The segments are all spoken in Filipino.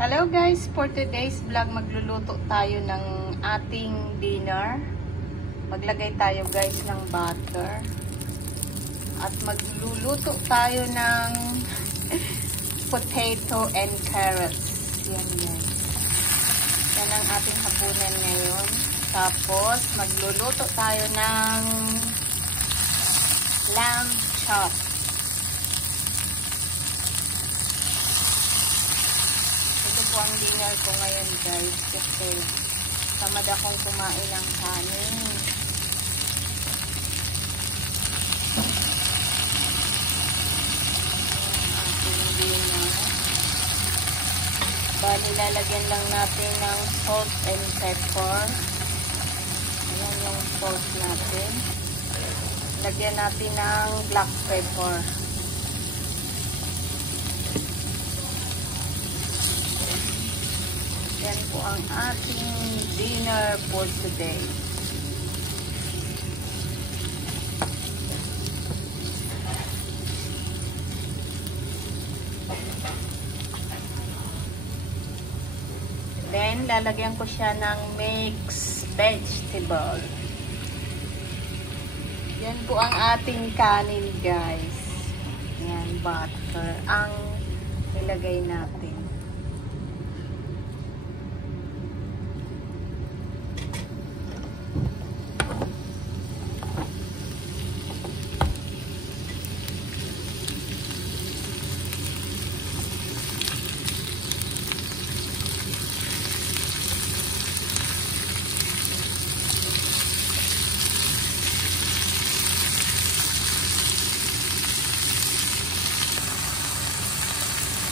Hello guys, for today's vlog magluluto tayo ng ating dinner. Maglagay tayo guys ng butter. At magluluto tayo ng potato and carrots. Yan guys. Yan ang ating hapunan ngayon. Tapos magluluto tayo ng lamb chop. Po ang dinner ko ngayon guys kasi tamad akong kumain ng kanin. Ang ating dinner. Bali lalagyan lang natin ng salt and pepper. Ayan yung salt natin. Lagyan natin ng black pepper. Yan po ang ating dinner for today. Then, lalagyan ko siya ng mixed vegetable. Yan po ang ating kanin, guys. Yan, butter ang ilagay natin.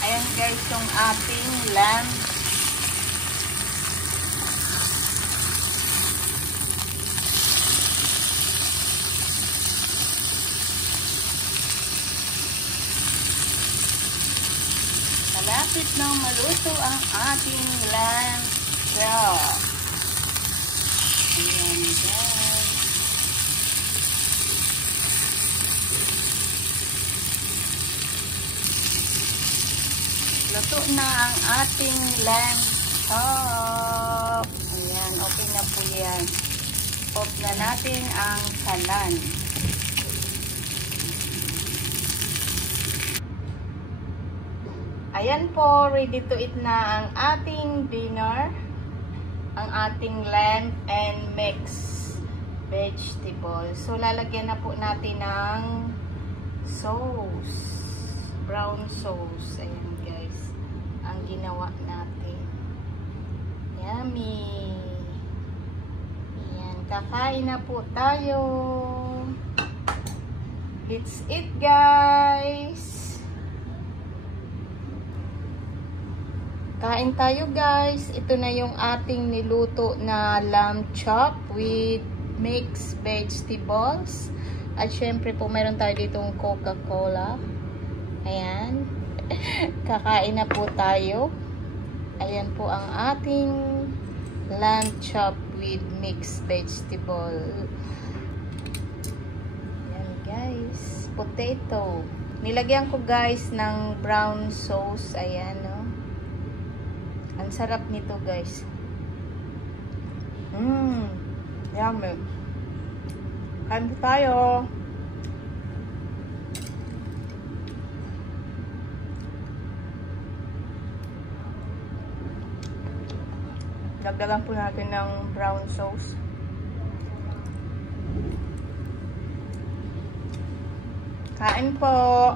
Ayan guys, yung ating lamb. Malapit nang maluto ang ating lamb chop. Ayan guys. Luto na ang ating lamb chop. Ayan, okay na po yan. Off na natin ang kalan. Ayan po, ready to eat na ang ating dinner. Ang ating lamb and mixed vegetable. So, lalagyan na po natin ng sauce. Brown sauce. Ayan guys. Ang ginawa natin. Yummy. Ayan. Kakain na po tayo. It's it guys. Kain tayo guys. Ito na yung ating niluto na lamb chop with mixed vegetables. At syempre po meron tayo ditong Coca-Cola. Ayan. Kakain na po tayo. Ayan po ang ating lamb chop with mixed vegetable. Ayan guys. Potato. Nilagyan ko guys ng brown sauce. Ayan no. Ang sarap nito guys. Yummy. Kain po tayo. Dagdagan po natin ng brown sauce. Kain po.